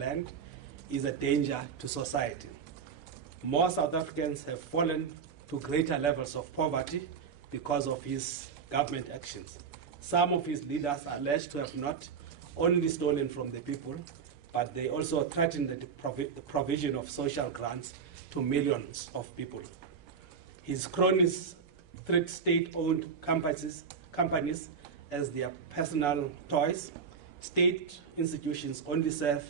land is a danger to society. More South Africans have fallen to greater levels of poverty because of his government actions. Some of his leaders are alleged to have not only stolen from the people, but they also threatened the provision of social grants to millions of people. His cronies treat state-owned companies as their personal toys. State institutions only serve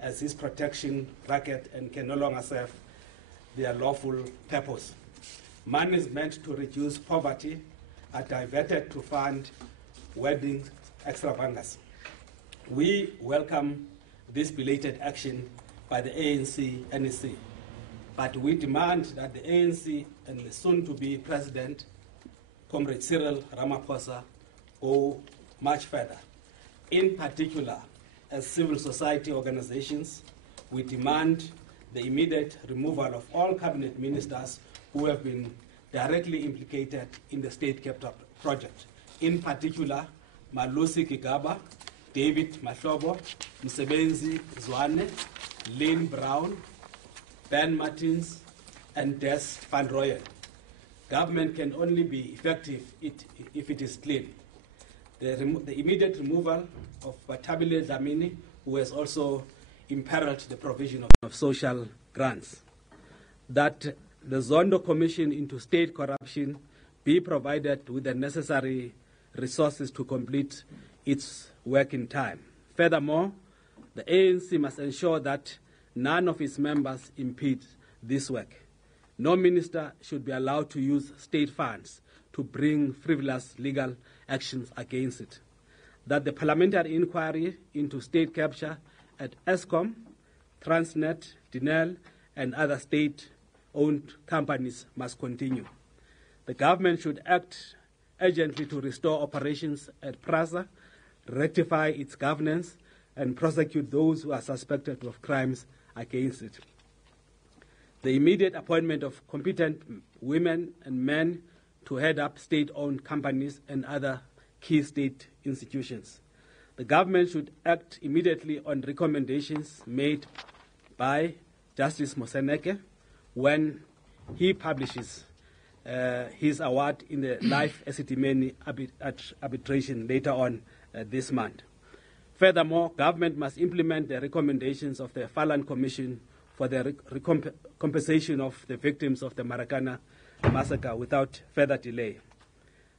as his protection racket and can no longer serve their lawful purpose. Monies meant to reduce poverty are diverted to fund wedding extravagances. We welcome this belated action by the ANC NEC, but we demand that the ANC and the soon-to-be president, Comrade Cyril Ramaphosa, go much further. In particular, as civil society organizations, we demand the immediate removal of all cabinet ministers who have been directly implicated in the state capture project. In particular, Malusi Kigaba, David Mahlobo, Msebenzi Zwane, Lynn Brown, Ben Martins, and Des Van Rooyen. Government can only be effective if it is clean. The immediate removal of Batabile Dlamini, who has also imperiled the provision of social grants. That the Zondo Commission into state corruption be provided with the necessary resources to complete its work in time. Furthermore, the ANC must ensure that none of its members impede this work. No minister should be allowed to use state funds to bring frivolous legal actions against it. That the parliamentary inquiry into state capture at Eskom, Transnet, Denel, and other state-owned companies must continue. The government should act urgently to restore operations at PRASA, rectify its governance, and prosecute those who are suspected of crimes against it. The immediate appointment of competent women and men to head up state-owned companies and other key state institutions. The government should act immediately on recommendations made by Justice Moseneke when he publishes his award in the Life Esidimeni arbitration later on this month. Furthermore, government must implement the recommendations of the Falan Commission for the compensation of the victims of the Maracana massacre without further delay.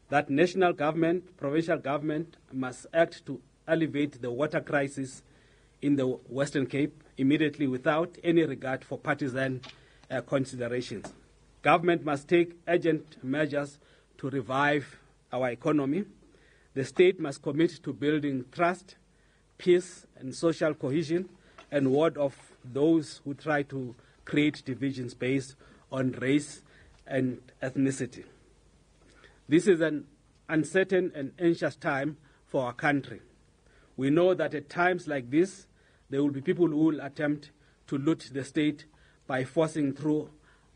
That national government, provincial government must act to alleviate the water crisis in the Western Cape immediately without any regard for partisan considerations. Government must take urgent measures to revive our economy. The state must commit to building trust, peace, and social cohesion, and ward off those who try to create divisions based on race and ethnicity. This is an uncertain and anxious time for our country. We know that at times like this, there will be people who will attempt to loot the state by forcing through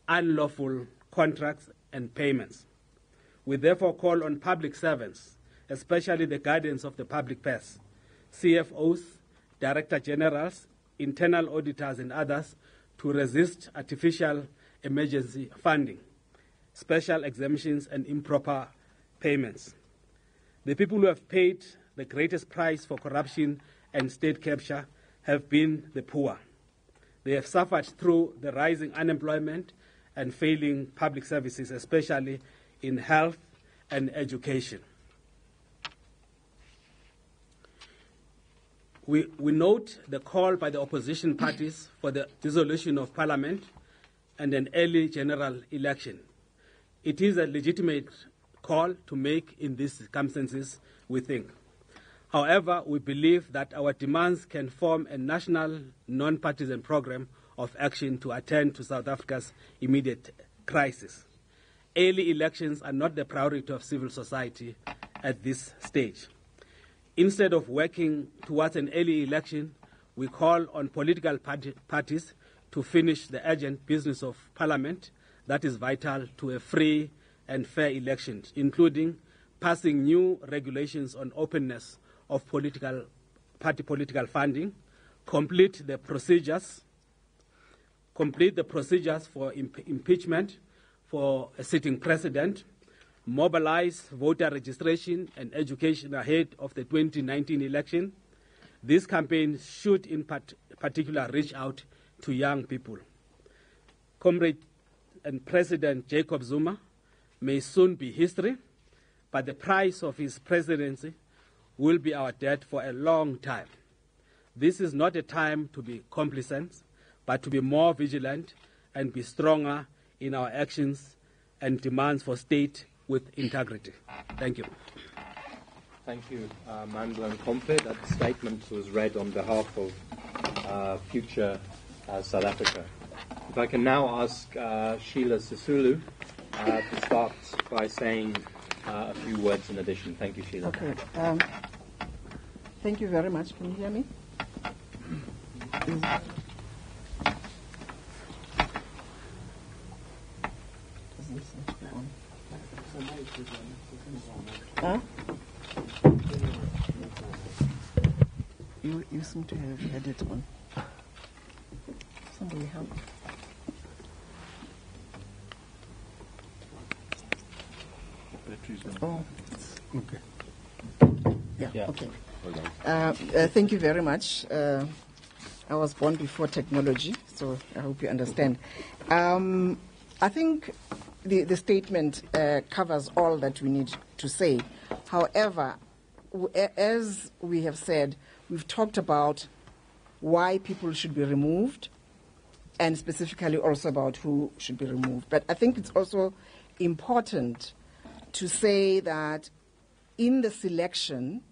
unlawful contracts and payments. We therefore call on public servants, especially the guardians of the public purse, CFOs, Director Generals, internal auditors, and others, to resist artificial emergency funding, special exemptions, and improper payments. The people who have paid the greatest price for corruption and state capture have been the poor. They have suffered through the rising unemployment and failing public services, especially in health and education. We note the call by the opposition parties for the dissolution of parliament and an early general election. It is a legitimate call to make in these circumstances, we think. However, we believe that our demands can form a national, non-partisan program of action to attend to South Africa's immediate crisis. Early elections are not the priority of civil society at this stage. Instead of working towards an early election, we call on political parties to finish the urgent business of parliament that is vital to a free and fair election, including passing new regulations on openness of political funding, complete the procedures for impeachment for a sitting president, mobilize voter registration and education ahead of the 2019 election. This campaign should in particular reach out to young people. Comrade and President Jacob Zuma may soon be history, but the price of his presidency will be our debt for a long time. This is not a time to be complacent, but to be more vigilant and be stronger in our actions and demands for state with integrity. Thank you. Thank you, Mandla and Kompe. That statement was read on behalf of future South Africa. If I can now ask Sheila Sisulu to start by saying a few words in addition. Thank you, Sheila. Okay. Thank you very much. Can you hear me? Huh? You seem to have had it on. Somebody help. Oh, okay. Yeah. Okay. Thank you very much. I was born before technology, so I hope you understand. I think the statement covers all that we need to say. However, as we have said, we've talked about why people should be removed and specifically also about who should be removed. But I think it's also important to say that in the selection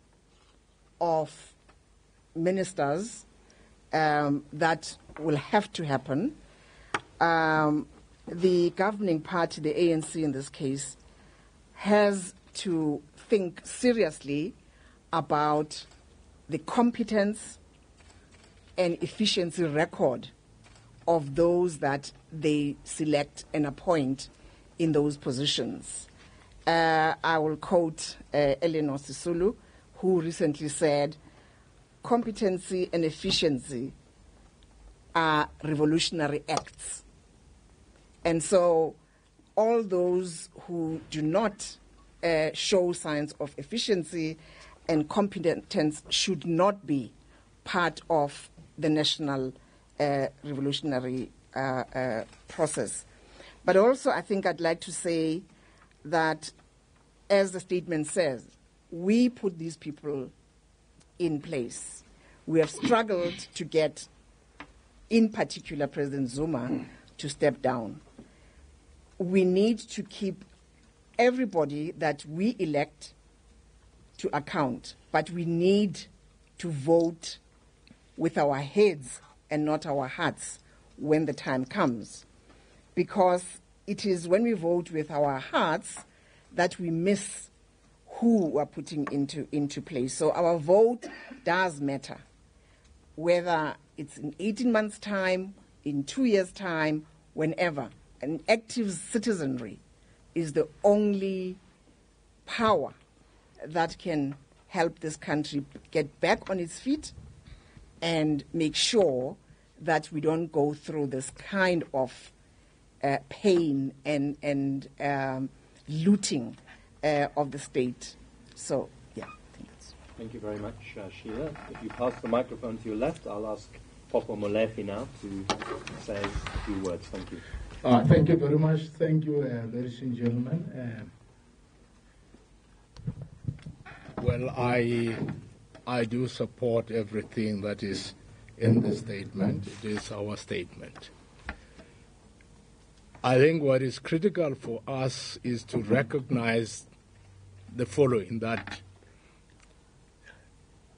of ministers that will have to happen, the governing party, the ANC in this case, has to think seriously about the competence and efficiency record of those that they select and appoint in those positions. I will quote Eleanor Sisulu, who recently said, competency and efficiency are revolutionary acts. And so all those who do not show signs of efficiency and competence should not be part of the national revolutionary process. But also I think I'd like to say that, as the statement says, we put these people in place. We have struggled to get, in particular, President Zuma to step down. We need to keep everybody that we elect to account, but we need to vote with our heads and not our hearts when the time comes. Because it is when we vote with our hearts that we miss who we're putting into place. So our vote does matter, whether it's in 18 months' time, in 2 years' time, whenever. An active citizenry is the only power that can help this country get back on its feet and make sure that we don't go through this kind of pain and looting of the state. So, yeah. Thank you very much, Sheila. If you pass the microphone to your left, I'll ask Popo Molefe now to say a few words. Thank you. Thank you very much. Thank you, ladies and gentlemen. Well, I do support everything that is in the statement. It is our statement. I think what is critical for us is to recognize the following, that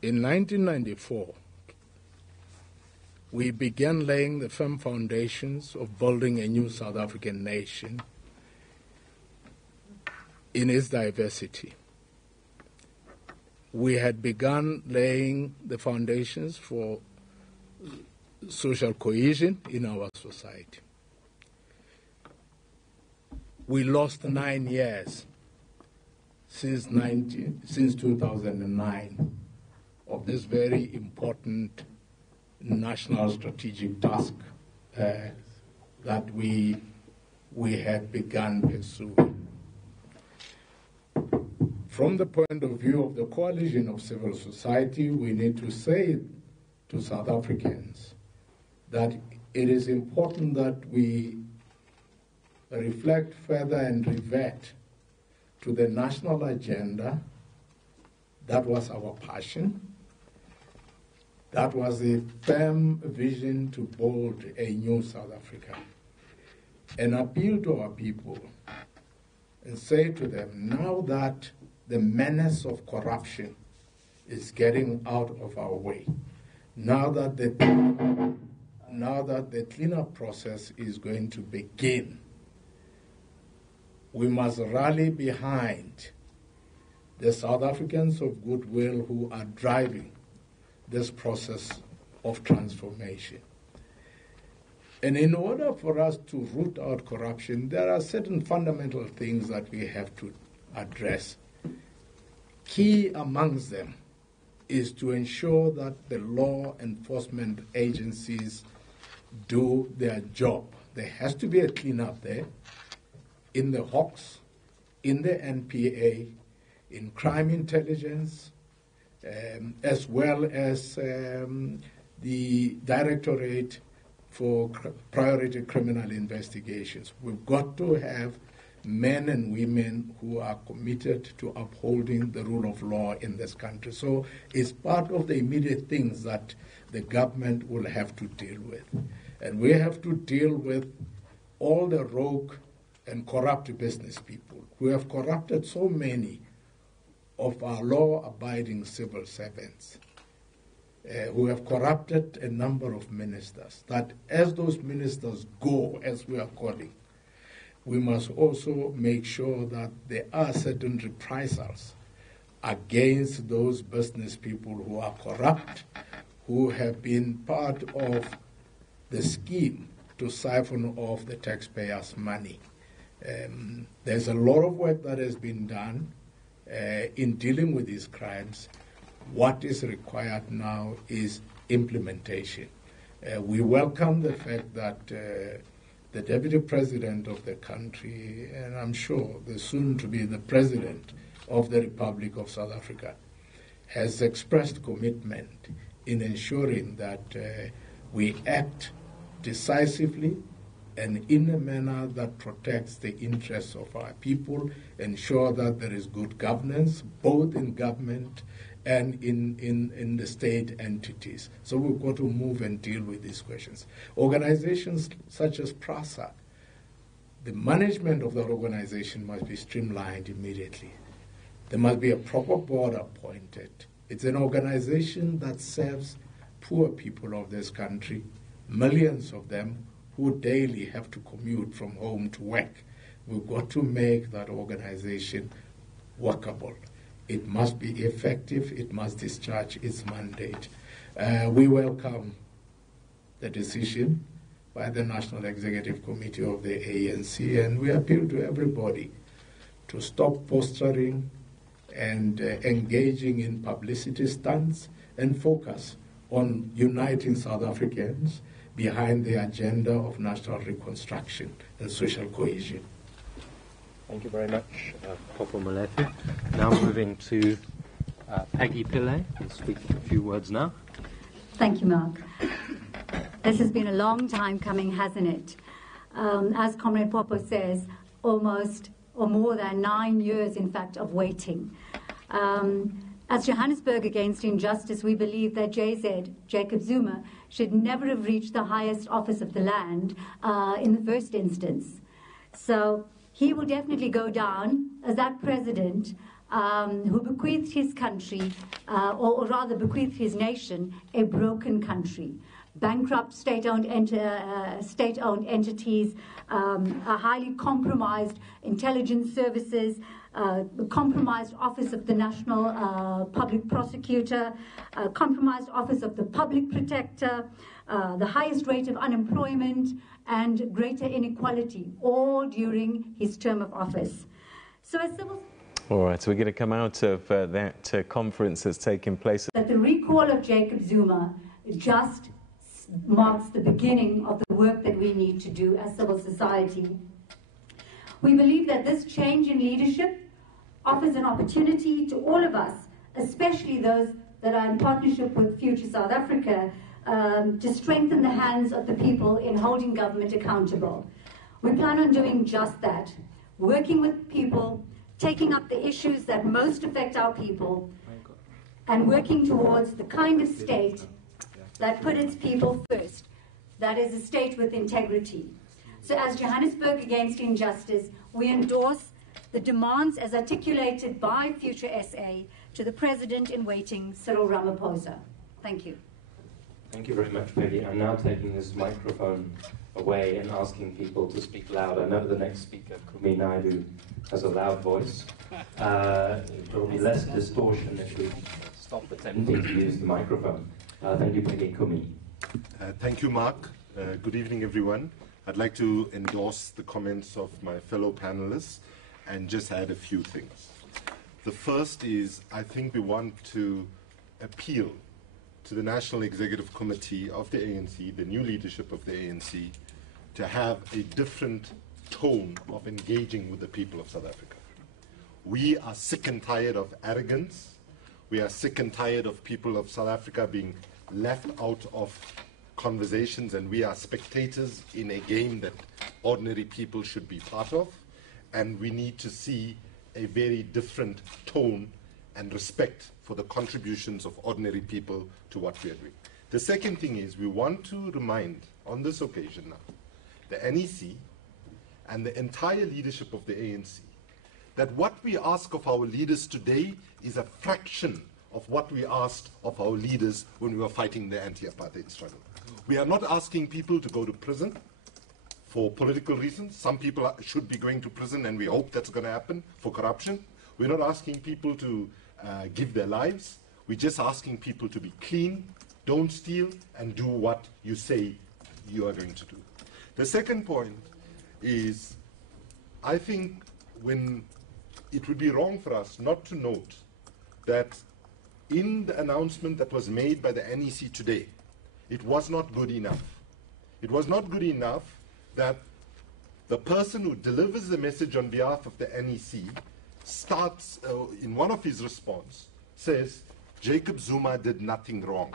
in 1994, we began laying the firm foundations of building a new South African nation in its diversity. We had begun laying the foundations for social cohesion in our society. We lost 9 years since 2009 of this very important national strategic task that we had begun pursuing. From the point of view of the coalition of civil society, we need to say to South Africans that it is important that we reflect further and revert to the national agenda. That was our passion. That was a firm vision to build a new South Africa. And appeal to our people and say to them, now that the menace of corruption is getting out of our way, now that the cleanup process is going to begin, we must rally behind the South Africans of goodwill who are driving this process of transformation. And in order for us to root out corruption, there are certain fundamental things that we have to address. Key amongst them is to ensure that the law enforcement agencies do their job. There has to be a cleanup there in the Hawks, in the NPA, in crime intelligence, as well as the Directorate for Priority Criminal Investigations. We've got to have men and women who are committed to upholding the rule of law in this country. So it's part of the immediate things that the government will have to deal with. And we have to deal with all the rogue and corrupt business people who have corrupted so many of our law-abiding civil servants, who have corrupted a number of ministers, that as those ministers go, as we are calling, we must also make sure that there are certain reprisals against those business people who are corrupt, who have been part of the scheme to siphon off the taxpayers' money. There's a lot of work that has been done in dealing with these crimes. What is required now is implementation. We welcome the fact that the Deputy President of the country, and I'm sure the soon-to-be the President of the Republic of South Africa, has expressed commitment in ensuring that we act decisively and in a manner that protects the interests of our people, ensure that there is good governance, both in government and in the state entities. So we've got to move and deal with these questions. Organizations such as PRASA, the management of that organization must be streamlined immediately. There must be a proper board appointed. It's an organization that serves poor people of this country, millions of them who daily have to commute from home to work. We've got to make that organization workable. It must be effective. It must discharge its mandate. We welcome the decision by the National Executive Committee of the ANC, and we appeal to everybody to stop posturing and engaging in publicity stunts and focus on uniting South Africans behind the agenda of national reconstruction and social cohesion. Thank you very much, Popo Molefe. Now moving to Peggy Pillay, who'll speak a few words now. Thank you, Mark. This has been a long time coming, hasn't it? As Comrade Popo says, almost or more than 9 years, in fact, of waiting. As Johannesburg Against Injustice, we believe that JZ, Jacob Zuma, should never have reached the highest office of the land in the first instance. So he will definitely go down as that president who bequeathed his country, or rather bequeathed his nation, a broken country. Bankrupt state-owned entities, a highly compromised intelligence services, the compromised office of the National Public Prosecutor, compromised office of the Public Protector, the highest rate of unemployment, and greater inequality, all during his term of office. So as civil... All right, so we're going to come out of that conference that's taking place. That the recall of Jacob Zuma just marks the beginning of the work that we need to do as civil society. We believe that this change in leadership offers an opportunity to all of us, especially those that are in partnership with Future South Africa, to strengthen the hands of the people in holding government accountable. We plan on doing just that, working with people, taking up the issues that most affect our people, and working towards the kind of state that put its people first, that is a state with integrity. So as Johannesburg Against Injustice, we endorse the demands as articulated by Future SA to the President-in-Waiting, Cyril Ramaphosa. Thank you. Thank you very much, Peggy. I'm now taking this microphone away and asking people to speak loud. I know the next speaker, Kumi Naidu, has a loud voice. There will be less distortion if we stop attempting to use the microphone. Thank you, Peggy. Kumi. Thank you, Mark. Good evening, everyone. I'd like to endorse the comments of my fellow panelists and just add a few things. The first is, I think we want to appeal to the National Executive Committee of the ANC, the new leadership of the ANC, to have a different tone of engaging with the people of South Africa. We are sick and tired of arrogance. We are sick and tired of people of South Africa being left out of conversations, and we are spectators in a game that ordinary people should be part of, and we need to see a very different tone and respect for the contributions of ordinary people to what we are doing. The second thing is, we want to remind on this occasion now the NEC and the entire leadership of the ANC that what we ask of our leaders today is a fraction of what we asked of our leaders when we were fighting the anti-apartheid struggle. We are not asking people to go to prison for political reasons. Some people should be going to prison, and we hope that's going to happen, for corruption. We're not asking people to give their lives. We're just asking people to be clean, don't steal, and do what you say you are going to do. The second point is, I think when it would be wrong for us not to note that in the announcement that was made by the NEC today, it was not good enough. It was not good enough that the person who delivers the message on behalf of the NEC starts, in one of his response, says, Jacob Zuma did nothing wrong.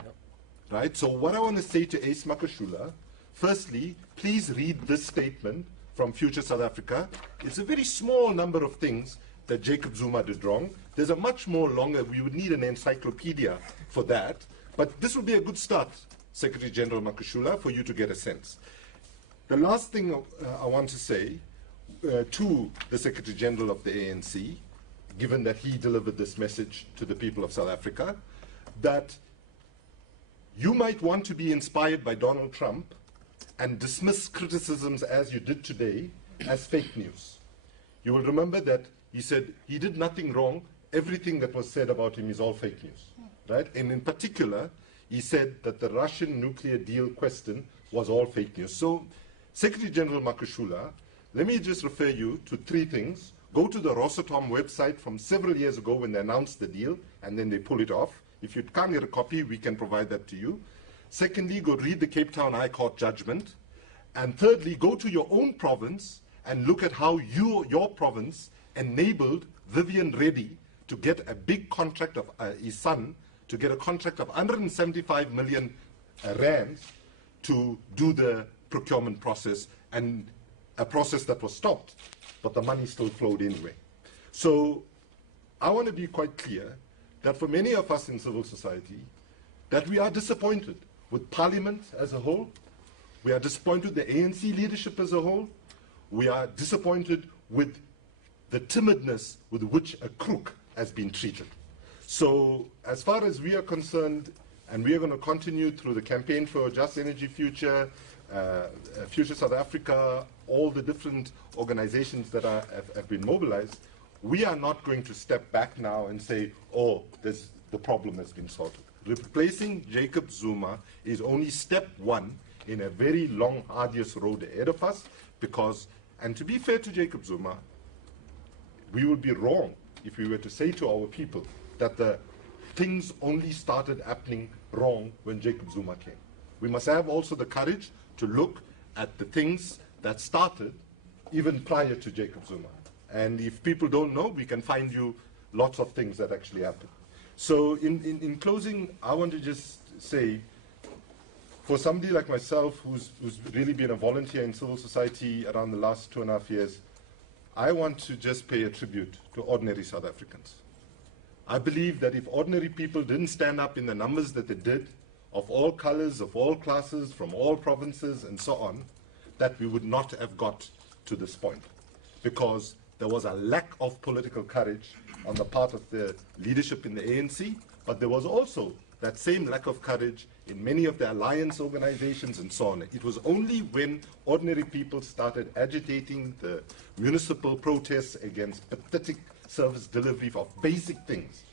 Right? So what I want to say to Ace Makashula, firstly, please read this statement from Future South Africa. It's a very small number of things that Jacob Zuma did wrong. There's a much more longer, we would need an encyclopedia for that, but this would be a good start, Secretary General Makashula, for you to get a sense. The last thing I want to say to the Secretary General of the ANC, given that he delivered this message to the people of South Africa, that you might want to be inspired by Donald Trump and dismiss criticisms as you did today as fake news. You will remember that he said he did nothing wrong. Everything that was said about him is all fake news, right? And in particular, he said that the Russian nuclear deal question was all fake news. So, Secretary General Makashula, let me just refer you to three things. Go to the Rosatom website from several years ago when they announced the deal, and then they pull it off. If you can't get a copy, we can provide that to you. Secondly, go read the Cape Town High Court judgment. And thirdly, go to your own province and look at how your province enabled Vivian Reddy to get a big contract of his son, to get a contract of 175 million rand to do the procurement process, and a process that was stopped, but the money still flowed anyway. So I want to be quite clear that for many of us in civil society, that we are disappointed with Parliament as a whole, we are disappointed with the ANC leadership as a whole, we are disappointed with the timidness with which a crook has been treated. So as far as we are concerned, and we are going to continue through the campaign for Just Energy Future, Future South Africa, all the different organizations that have been mobilized, we are not going to step back now and say, oh, the problem has been sorted. Replacing Jacob Zuma is only step one in a very long, arduous road ahead of us, because, and to be fair to Jacob Zuma, we would be wrong if we were to say to our people that the things only started happening wrong when Jacob Zuma came. We must have also the courage to look at the things that started even prior to Jacob Zuma. And if people don't know, we can find you lots of things that actually happened. So in closing, I want to just say, for somebody like myself who's really been a volunteer in civil society around the last 2.5 years, I want to just pay a tribute to ordinary South Africans. I believe that if ordinary people didn't stand up in the numbers that they did, of all colors, of all classes, from all provinces and so on, that we would not have got to this point. Because there was a lack of political courage on the part of the leadership in the ANC, but there was also that same lack of courage in many of the alliance organizations and so on. It was only when ordinary people started agitating the municipal protests against pathetic service delivery of basic things,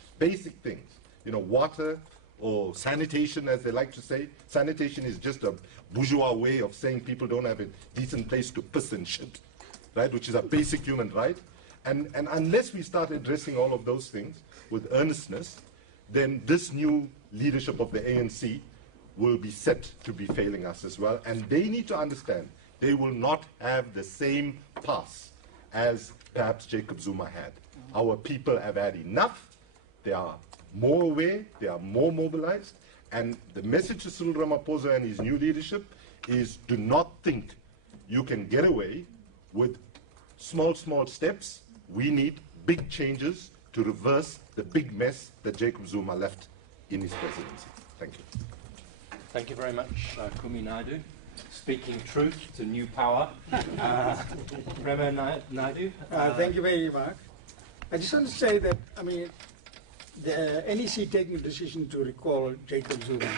you know, water or sanitation, as they like to say. Sanitation is just a bourgeois way of saying people don't have a decent place to piss and shit, right, which is a basic human right. And unless we start addressing all of those things with earnestness, then this new leadership of the ANC will be set to be failing us as well. And they need to understand they will not have the same pass as perhaps Jacob Zuma had. Our people have had enough. They are more aware. They are more mobilized. And the message to Cyril Ramaphosa and his new leadership is, do not think you can get away with small steps. We need big changes to reverse the big mess that Jacob Zuma left in his presidency. Thank you. Thank you very much, Kumi Naidoo. Speaking truth to new power. Remo Naidoo. Thank you very much. I just want to say that, I mean, the NEC taking a decision to recall Jacob Zuma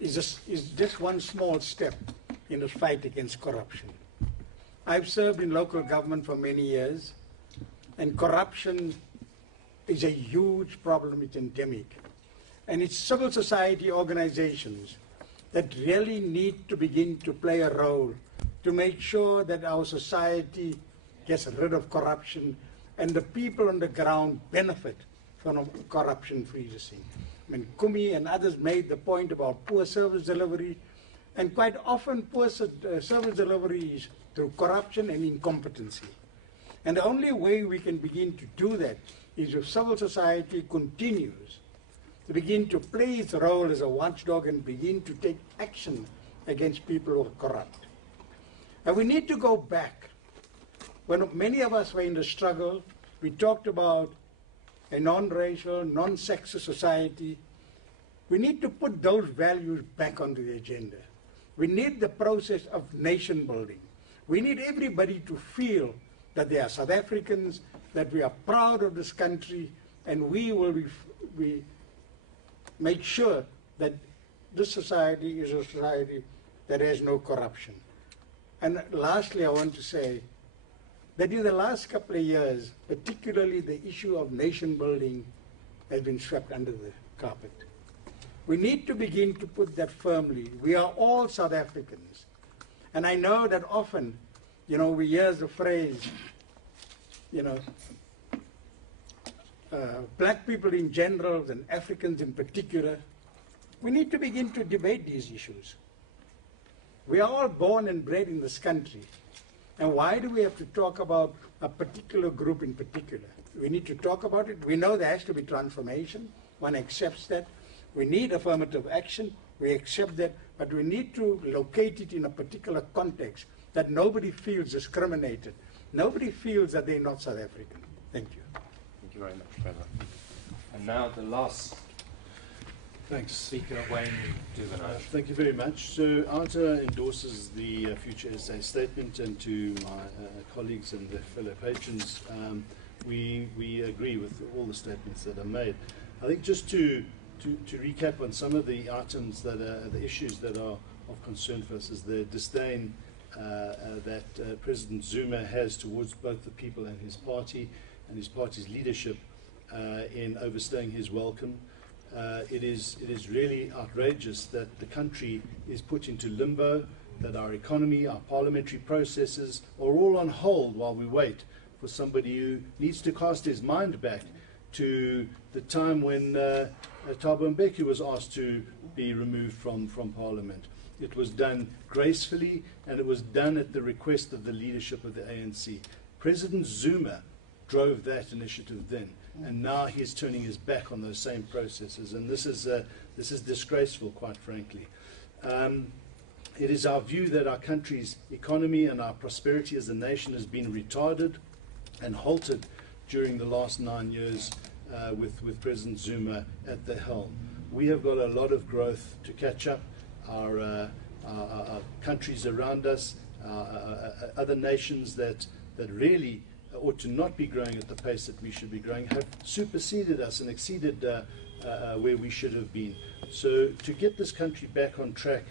is just one small step in the fight against corruption. I've served in local government for many years, and corruption is a huge problem. It's endemic. And it's civil society organizations that really need to begin to play a role to make sure that our society gets rid of corruption and the people on the ground benefit from a corruption-free regime. I mean, Kumi and others made the point about poor service delivery, and quite often poor service delivery is through corruption and incompetency. And the only way we can begin to do that is if civil society continues to begin to play its role as a watchdog and begin to take action against people who are corrupt. And we need to go back. When many of us were in the struggle, we talked about a non-racial, non-sexist society. We need to put those values back onto the agenda. We need the process of nation building. We need everybody to feel that they are South Africans, that we are proud of this country, and we will make sure that this society is a society that has no corruption. And lastly, I want to say that in the last couple of years, particularly the issue of nation building has been swept under the carpet. We need to begin to put that firmly. We are all South Africans. And I know that often, you know, we hear the phrase, you know, black people in general and Africans in particular. We need to begin to debate these issues. We are all born and bred in this country. And why do we have to talk about a particular group in particular? We need to talk about it. We know there has to be transformation. One accepts that. We need affirmative action. We accept that. But we need to locate it in a particular context that nobody feels discriminated. Nobody feels that they're not South African. Thank you. Thank you very much, Trevor. And now the last speaker, Wayne Duvenage. Thank you very much. So ARTA endorses the Future SA statement, and to my colleagues and their fellow patrons, we agree with all the statements that are made. I think just to recap on some of the items that are the issues that are of concern for us is the disdain that President Zuma has towards both the people and his party's leadership in overstaying his welcome. It is really outrageous that the country is put into limbo, that our economy, our parliamentary processes are all on hold while we wait for somebody who needs to cast his mind back to the time when Thabo Mbeki was asked to be removed from Parliament. It was done gracefully, and it was done at the request of the leadership of the ANC. President Zuma drove that initiative then, and now he's turning his back on those same processes, and this is disgraceful, quite frankly. It is our view that our country's economy and our prosperity as a nation has been retarded and halted during the last 9 years with President Zuma at the helm. We have got a lot of growth to catch up. Our countries around us, other nations that really ought to not be growing at the pace that we should be growing, have superseded us and exceeded where we should have been. So to get this country back on track,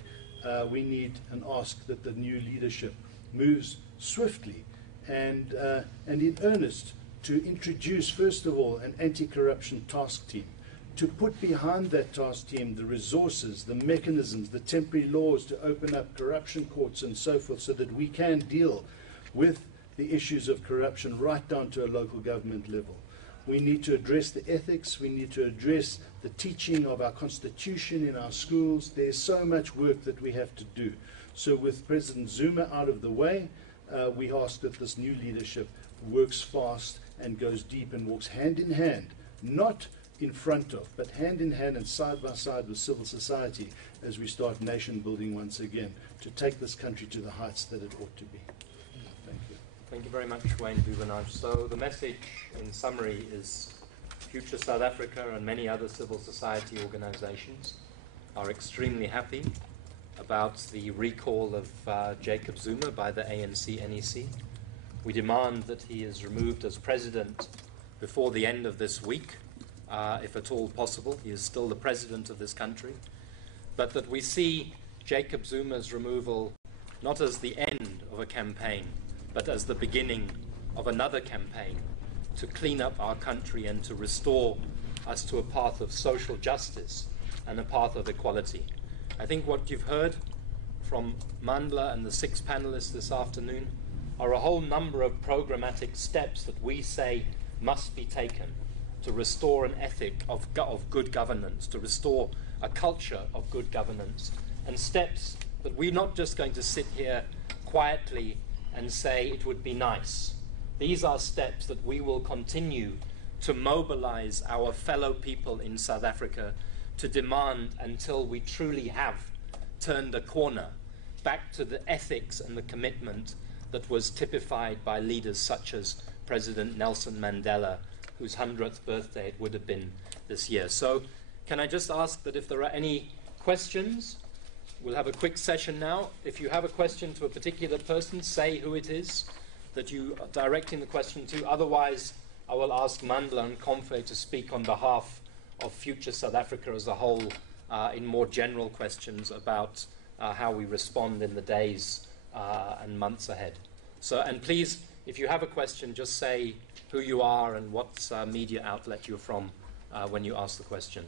we need and ask that the new leadership moves swiftly and in earnest to introduce, first of all, an anti-corruption task team, to put behind that task team the resources, the mechanisms, the temporary laws to open up corruption courts and so forth, so that we can deal with the issues of corruption right down to a local government level. We need to address the ethics. We need to address the teaching of our Constitution in our schools. There's so much work that we have to do. So with President Zuma out of the way, we ask that this new leadership works fast and goes deep and walks hand in hand, not in front of, but hand in hand and side by side with civil society as we start nation building once again to take this country to the heights that it ought to be. Thank you. Thank you very much, Wayne Bubenage. So the message in summary is Future South Africa and many other civil society organizations are extremely happy about the recall of Jacob Zuma by the ANC NEC. We demand that he is removed as president before the end of this week, if at all possible. He is still the president of this country. But that we see Jacob Zuma's removal not as the end of a campaign, but as the beginning of another campaign to clean up our country and to restore us to a path of social justice and a path of equality. I think what you've heard from Mandla and the 6 panelists this afternoon are a whole number of programmatic steps that we say must be taken to restore an ethic of good governance, to restore a culture of good governance, and steps that we're not just going to sit here quietly and say it would be nice. These are steps that we will continue to mobilize our fellow people in South Africa to demand until we truly have turned a corner back to the ethics and the commitment that was typified by leaders such as President Nelson Mandela, whose 100th birthday it would have been this year. So can I just ask that if there are any questions, we'll have a quick session now. If you have a question to a particular person, say who it is that you are directing the question to. Otherwise, I will ask Mandla and Comfe to speak on behalf of Future South Africa as a whole in more general questions about how we respond in the days and months ahead. So, and please, if you have a question, just say who you are and what media outlet you're from when you ask the question.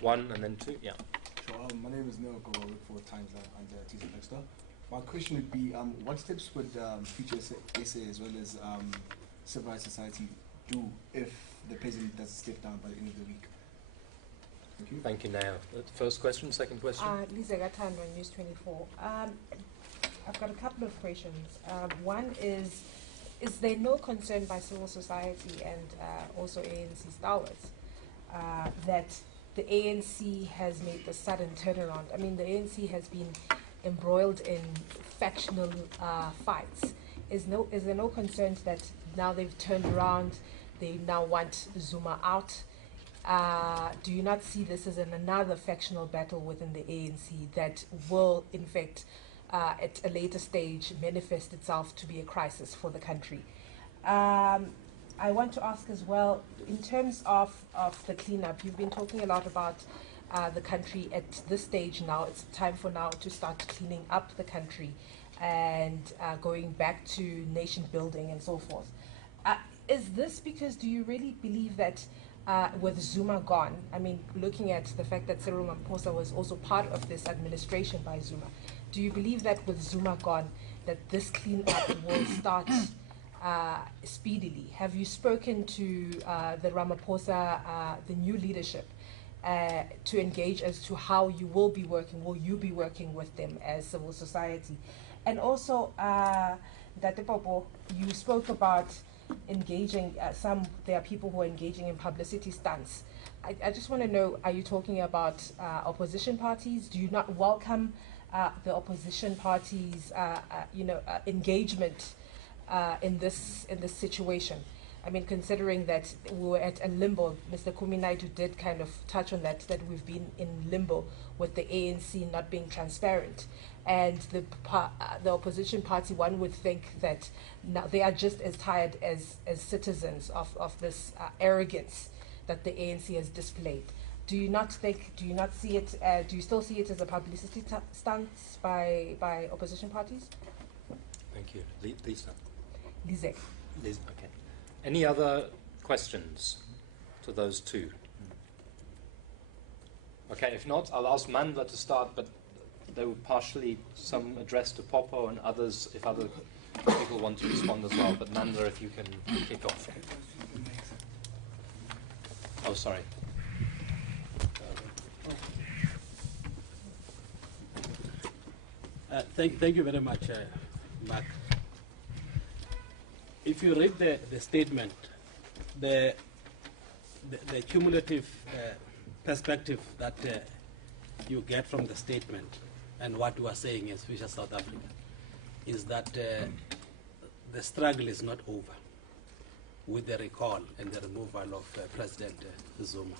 1 and then 2, yeah. Sure. My name is Neil Go. I work for Times and TC Dexter. My question would be, what steps would Future SA as well as civil rights society do if the president doesn't step down by the end of the week? Thank you. Thank you, Neil. First question, second question. Lisa Gatandra, News 24. I've got a couple of questions. One is there no concern by civil society and also ANC stalwarts that the ANC has made the sudden turnaround? I mean, the ANC has been embroiled in factional fights. Is there no concern that now they've turned around, they now want Zuma out? Do you not see this as another factional battle within the ANC that will, in fact, at a later stage, manifest itself to be a crisis for the country? I want to ask as well, in terms of the cleanup, you've been talking a lot about the country at this stage now. It's time for now to start cleaning up the country and going back to nation building and so forth. Is this because, do you really believe that with Zuma gone, I mean, looking at the fact that Cyril Ramaphosa was also part of this administration by Zuma, do you believe that with Zuma gone, that this cleanup will start speedily. Have you spoken to the Ramaphosa, the new leadership, to engage as to how you will be working? Will you be working with them as civil society? And also, Date Popo, you spoke about engaging, there are people who are engaging in publicity stunts. I just want to know, are you talking about opposition parties? Do you not welcome the opposition parties' engagement in this situation? I mean, considering that we were at a limbo, Mr. Kuminaidu did kind of touch on that we've been in limbo with the ANC not being transparent. And the opposition party, one would think that now they are just as tired as citizens of this arrogance that the ANC has displayed. Do you see it, do you still see it as a publicity stunt by opposition parties? Thank you. Lisa. Lise. Okay. Any other questions to those two? Okay, if not, I'll ask Mandla to start, but they were partially some addressed to Popo and others, if other people want to respond as well. But Mandla, if you can kick off. Oh, sorry. Thank you very much, Mark. If you read the statement, the cumulative perspective that you get from the statement and what you are saying as Future South Africa is that the struggle is not over with the recall and the removal of President Zuma.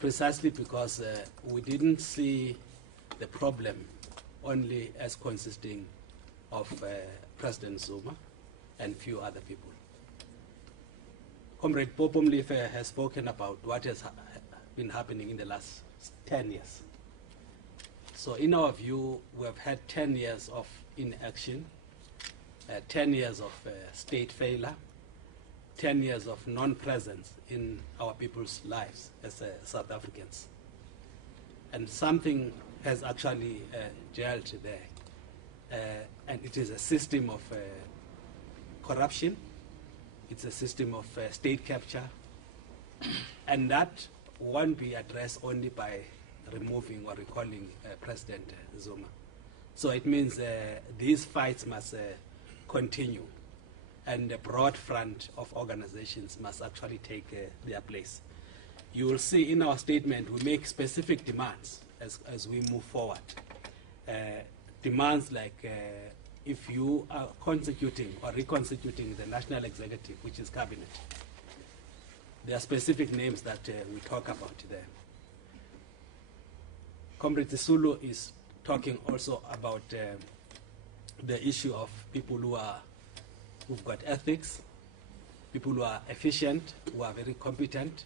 Precisely because we didn't see the problem only as consisting of President Zuma and few other people. Comrade Popo Mlife has spoken about what has been happening in the last 10 years. So in our view, we have had 10 years of inaction, 10 years of state failure, 10 years of non-presence in our people's lives as South Africans. And something has actually gelled there. And it is a system of corruption. It's a system of state capture. And that won't be addressed only by removing or recalling President Zuma. So it means these fights must continue, and the broad front of organizations must actually take their place. You will see in our statement we make specific demands as we move forward. Demands like if you are constituting or reconstituting the national executive, which is cabinet, there are specific names that we talk about there. Comrade Sisulu is talking also about the issue of people who've got ethics, people who are efficient, who are very competent,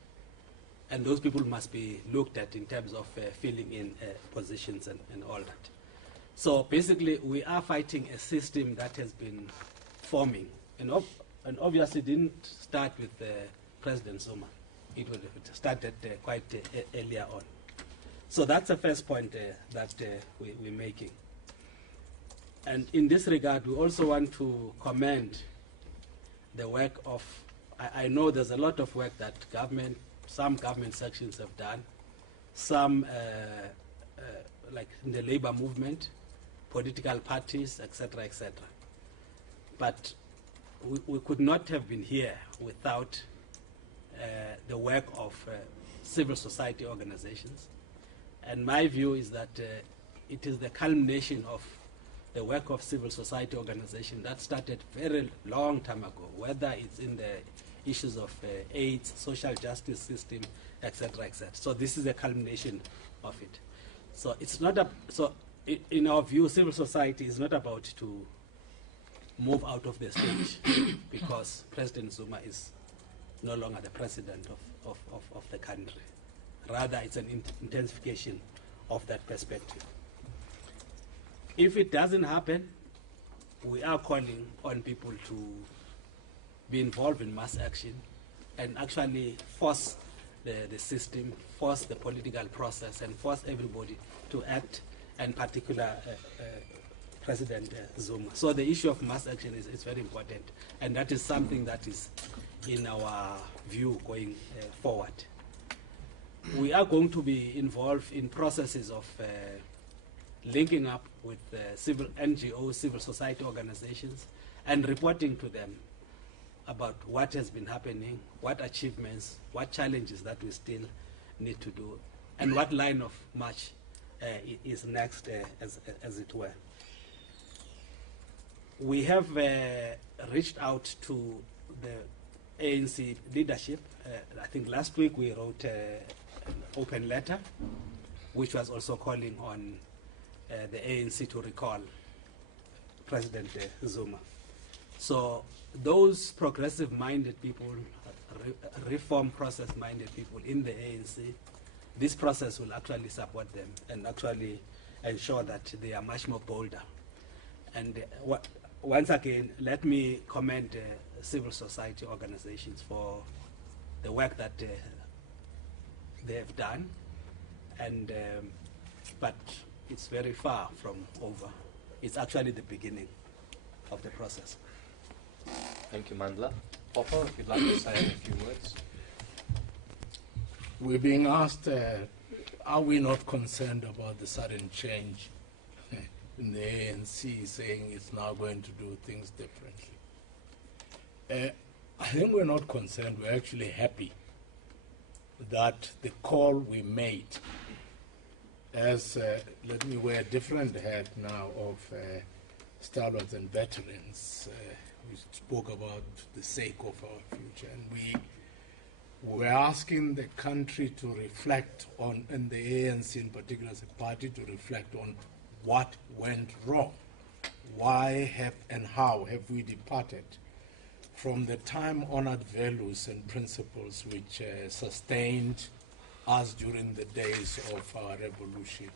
and those people must be looked at in terms of filling in positions and all that. So basically, we are fighting a system that has been forming, and obviously didn't start with President Zuma. It started quite earlier on. So that's the first point that we're making. And in this regard, we also want to commend the work of, I know there's a lot of work that some government sections have done, some like in the labor movement, political parties, etc., etc. But we could not have been here without the work of civil society organizations. And my view is that it is the culmination of the work of civil society organization that started very long time ago, whether it's in the issues of AIDS, social justice system, etc., etc. So this is a culmination of it. So it's not in our view, civil society is not about to move out of the stage because President Zuma is no longer the president of the country. Rather, it's an intensification of that perspective. If it doesn't happen, we are calling on people to be involved in mass action and actually force the system, force the political process, and force everybody to act, and particular President Zuma. So the issue of mass action is very important, and that is something that is in our view going forward. We are going to be involved in processes of linking up with civil NGOs, civil society organizations, and reporting to them about what has been happening, what achievements, what challenges that we still need to do, and what line of march is next, as it were. We have reached out to the ANC leadership. I think last week we wrote an open letter, which was also calling on the ANC to recall President Zuma. So those progressive-minded people, reform process-minded people in the ANC, this process will actually support them and actually ensure that they are much more bolder. And once again, let me commend civil society organizations for the work that they have done, and but it's very far from over. It's actually the beginning of the process. Thank you, Mandla. Popo, if you'd like to say a few words. We're being asked, are we not concerned about the sudden change in the ANC, saying it's now going to do things differently? I think we're not concerned. We're actually happy that the call we made, as let me wear a different hat now of stalwarts and veterans. We spoke about the sake of our future, and we're asking the country to reflect on, and the ANC in particular as a party, to reflect on what went wrong. Why have and how have we departed from the time-honored values and principles which sustained us during the days of our revolution?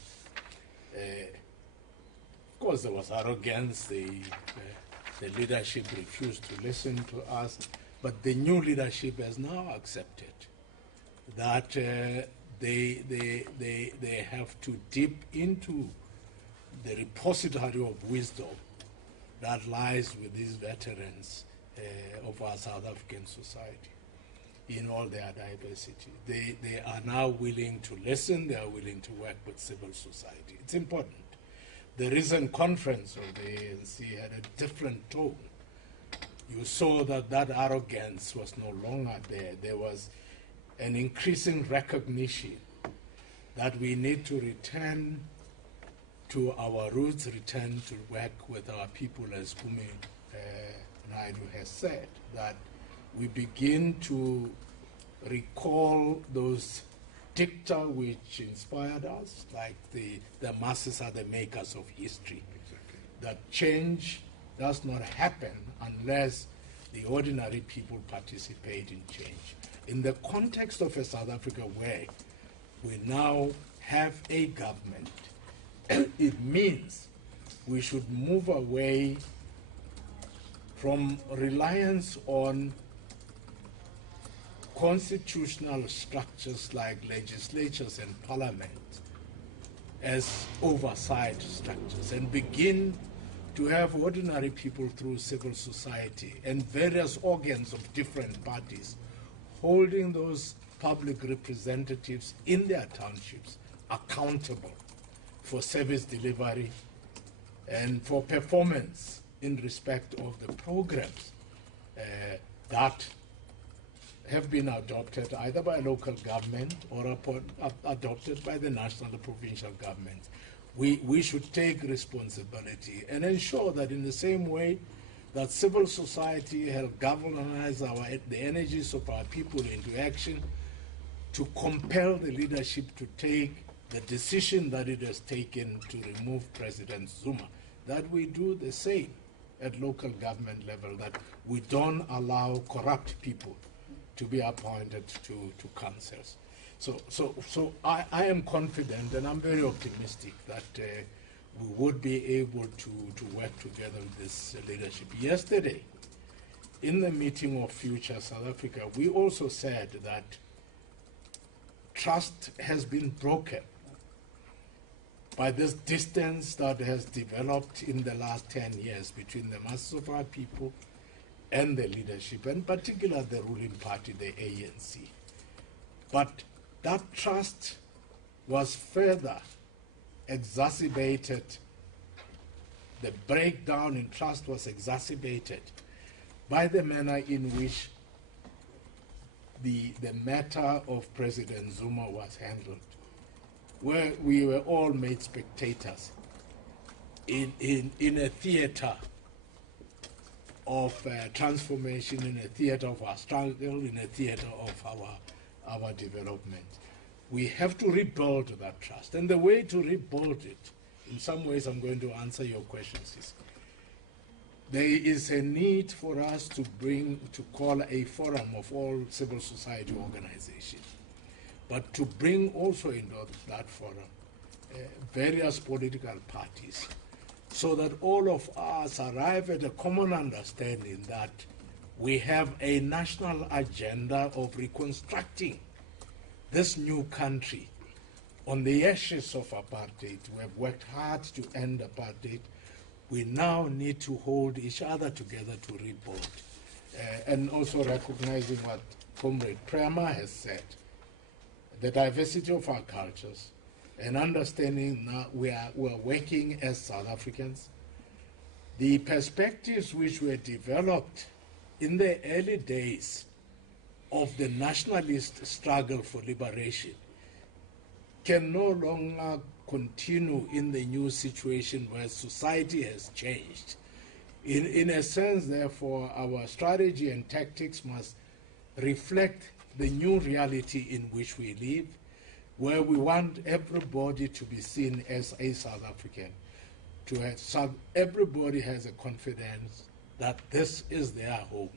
Of course, there was arrogance. The leadership refused to listen to us, but the new leadership has now accepted that they have to dip into the repository of wisdom that lies with these veterans of our South African society in all their diversity. They are now willing to listen, they are willing to work with civil society. It's important. The recent conference of the ANC had a different tone. You saw that arrogance was no longer there. There was an increasing recognition that we need to return to our roots, return to work with our people, as Kumi Naidu has said, that we begin to recall those dicta which inspired us, like the masses are the makers of history. Exactly. That change does not happen unless the ordinary people participate in change. In the context of a South Africa where we now have a government, it means we should move away from reliance on constitutional structures like legislatures and parliament as oversight structures, and begin to have ordinary people through civil society and various organs of different parties holding those public representatives in their townships accountable for service delivery and for performance in respect of the programs that have been adopted either by local government or adopted by the national or provincial governments. We should take responsibility and ensure that in the same way that civil society help galvanize the energies of our people into action to compel the leadership to take the decision that it has taken to remove President Zuma, that we do the same at local government level, that we don't allow corrupt people to be appointed to councils. So I am confident and I'm very optimistic that we would be able to work together with this leadership. Yesterday, in the meeting of Future South Africa, we also said that trust has been broken by this distance that has developed in the last 10 years between the masses of our people and the leadership, and particularly the ruling party, the ANC. But that trust was further exacerbated. The breakdown in trust was exacerbated by the manner in which the matter of President Zuma was handled, where we were all made spectators in a theater of transformation, in a theater of our struggle, in a theater of our development. We have to rebuild that trust. And the way to rebuild it, in some ways I'm going to answer your questions, is there is a need for us to call a forum of all civil society organizations, but to bring also into that forum various political parties, so that all of us arrive at a common understanding that we have a national agenda of reconstructing this new country on the ashes of apartheid. We have worked hard to end apartheid. We now need to hold each other together to rebuild. And also recognizing what Comrade Prema has said, the diversity of our cultures, and understanding now we are working as South Africans. The perspectives which were developed in the early days of the nationalist struggle for liberation can no longer continue in the new situation where society has changed. In a sense, therefore, our strategy and tactics must reflect the new reality in which we live, where we want everybody to be seen as a South African. Everybody has a confidence that this is their home.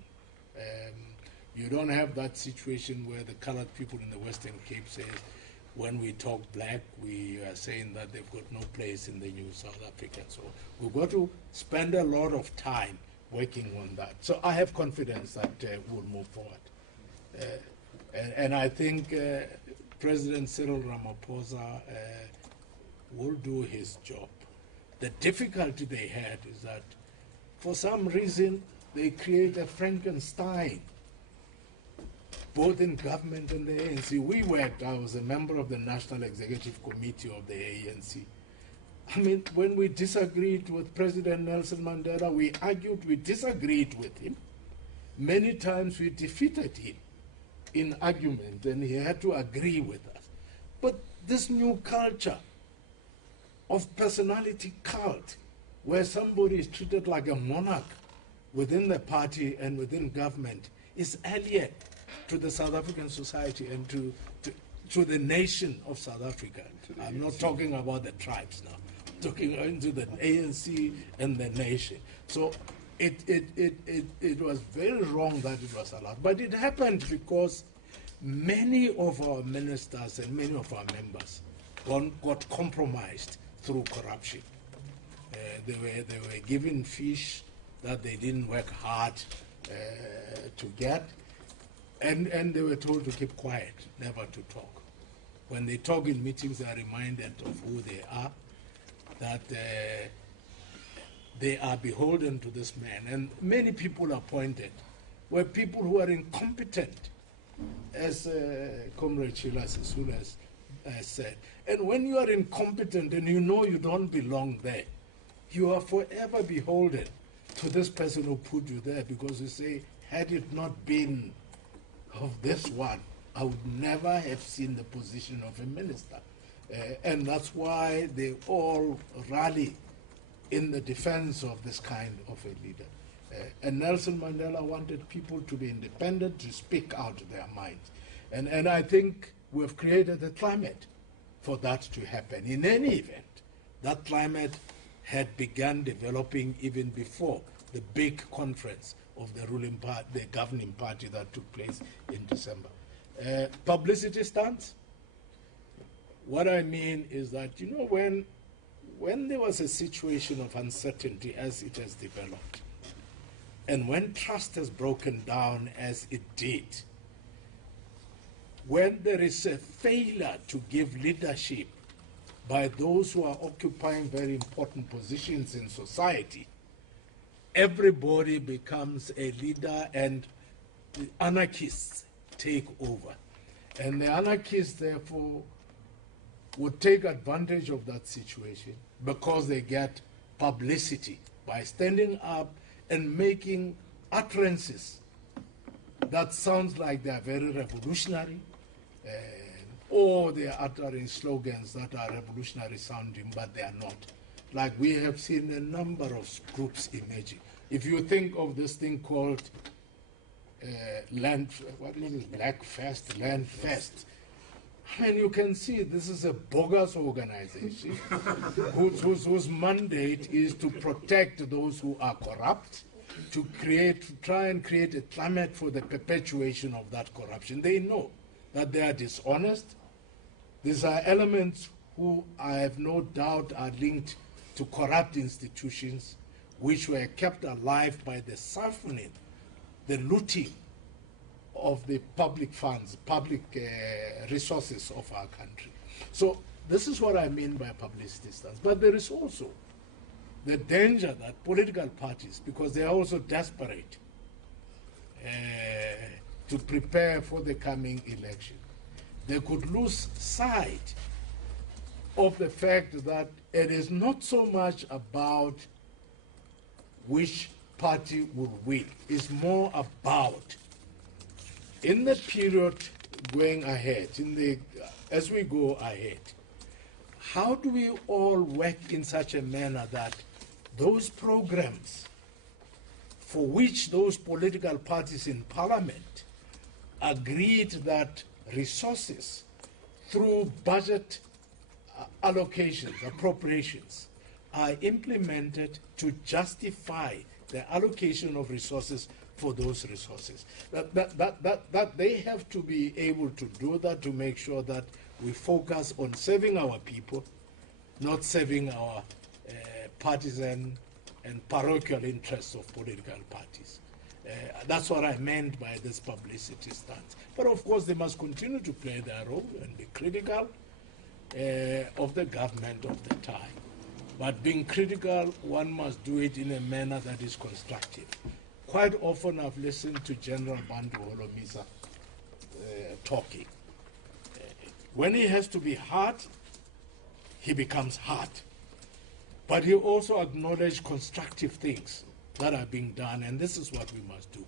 You don't have that situation where the colored people in the Western Cape say, when we talk black, we are saying that they've got no place in the new South Africa. So we've got to spend a lot of time working on that. So I have confidence that we'll move forward. And I think President Cyril Ramaphosa will do his job. The difficulty they had is that for some reason they create a Frankenstein, both in government and the ANC. I was a member of the National Executive Committee of the ANC. I mean, when we disagreed with President Nelson Mandela, we argued, we disagreed with him. Many times we defeated him in argument, and he had to agree with us. But this new culture of personality cult, where somebody is treated like a monarch within the party and within government, is alien to the South African society and to the nation of South Africa. I'm not talking about the tribes now. I'm talking into the ANC and the nation. So it was very wrong that it was allowed. But it happened because many of our ministers and many of our members got compromised through corruption. They were given fish that they didn't work hard to get, and they were told to keep quiet, never to talk. When they talk in meetings, they are reminded of who they are, that they are beholden to this man. And many people appointed were people who are incompetent, as Comrade Sheila Sisulu has said. And when you are incompetent and you know you don't belong there, you are forever beholden to this person who put you there, because you say, had it not been of this one, I would never have seen the position of a minister. And that's why they all rally in the defense of this kind of a leader. And Nelson Mandela wanted people to be independent, to speak out their minds. And I think we've created a climate for that to happen. In any event, that climate had begun developing even before the big conference of the ruling party, the governing party, that took place in December. Publicity stunts. What I mean is that, you know, when there was a situation of uncertainty as it has developed, and when trust has broken down as it did, when there is a failure to give leadership by those who are occupying very important positions in society, everybody becomes a leader and the anarchists take over. And the anarchists, therefore, would take advantage of that situation because they get publicity by standing up and making utterances that sounds like they are very revolutionary, or they are uttering slogans that are revolutionary sounding, but they are not. Like we have seen a number of groups emerging. If you think of this thing called Black Fest, Land Fest, I mean, you can see this is a bogus organization whose mandate is to protect those who are corrupt, to try and create a climate for the perpetuation of that corruption. They know that they are dishonest. These are elements who I have no doubt are linked to corrupt institutions which were kept alive by the siphoning, the looting of the public funds, public resources of our country. So this is what I mean by publicity stunts. But there is also the danger that political parties, because they are also desperate to prepare for the coming election, they could lose sight of the fact that it is not so much about which party will win. It's more about, in the period going ahead, as we go ahead, how do we all work in such a manner that those programs for which those political parties in parliament agreed that resources through budget allocations, appropriations, are implemented to justify the allocation of resources for those resources. That they have to be able to do that, to make sure that we focus on serving our people, not serving our partisan and parochial interests of political parties. That's what I meant by this publicity stance. But of course, they must continue to play their role and be critical of the government of the time. But being critical, one must do it in a manner that is constructive. Quite often I've listened to General Bantu Holomisa talking. When he has to be hard, he becomes hard. But he also acknowledged constructive things that are being done, and this is what we must do.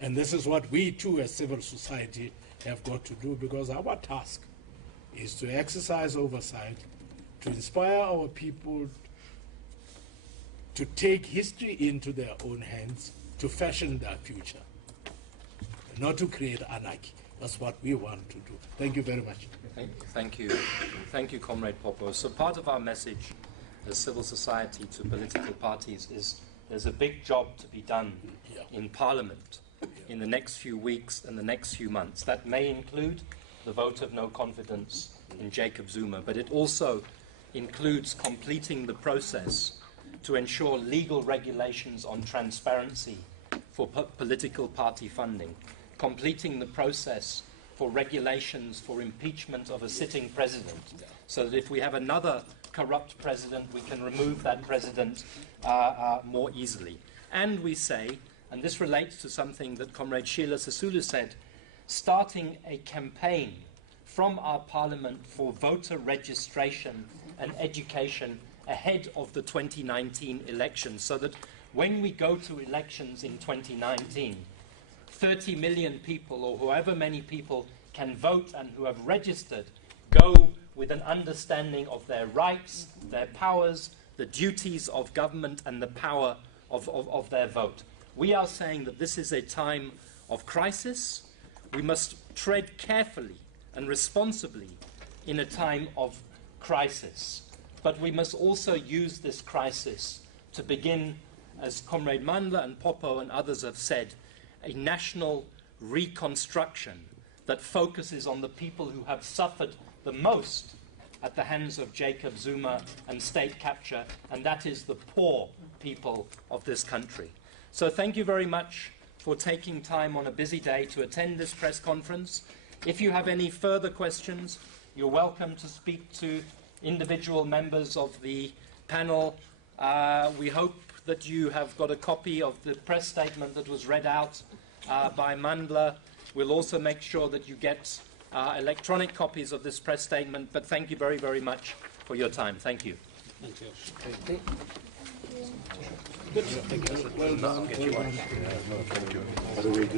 And this is what we too as civil society have got to do, because our task is to exercise oversight, to inspire our people to take history into their own hands, to fashion their future, not to create anarchy. That's what we want to do. Thank you very much. Thank you. Thank you, Comrade Popo. So part of our message as civil society to political parties is there's a big job to be done in Parliament in the next few weeks and the next few months. That may include the vote of no confidence in Jacob Zuma, but it also includes completing the process to ensure legal regulations on transparency for political party funding, completing the process for regulations for impeachment of a sitting president, so that if we have another corrupt president, we can remove that president more easily. And we say, and this relates to something that Comrade Sheila Sisulu said, starting a campaign from our parliament for voter registration and education ahead of the 2019 elections, so that when we go to elections in 2019, 30 million people, or however many people can vote and who have registered, go with an understanding of their rights, their powers, the duties of government, and the power of their vote. We are saying that this is a time of crisis. We must tread carefully and responsibly in a time of crisis. But we must also use this crisis to begin, as Comrade Mandla and Popo and others have said, a national reconstruction that focuses on the people who have suffered the most at the hands of Jacob Zuma and state capture, and that is the poor people of this country. So thank you very much for taking time on a busy day to attend this press conference. If you have any further questions, you're welcome to speak to individual members of the panel. We hope that you have got a copy of the press statement that was read out by Mandla. We'll also make sure that you get electronic copies of this press statement, but thank you very, very much for your time. Thank you. Thank you. Thank you. Well done. I'll get you one. Thank you. By the way,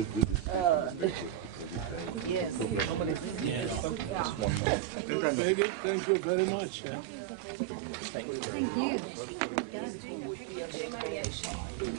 Yes. Yes. Just one more. Thank you very much. Thank you.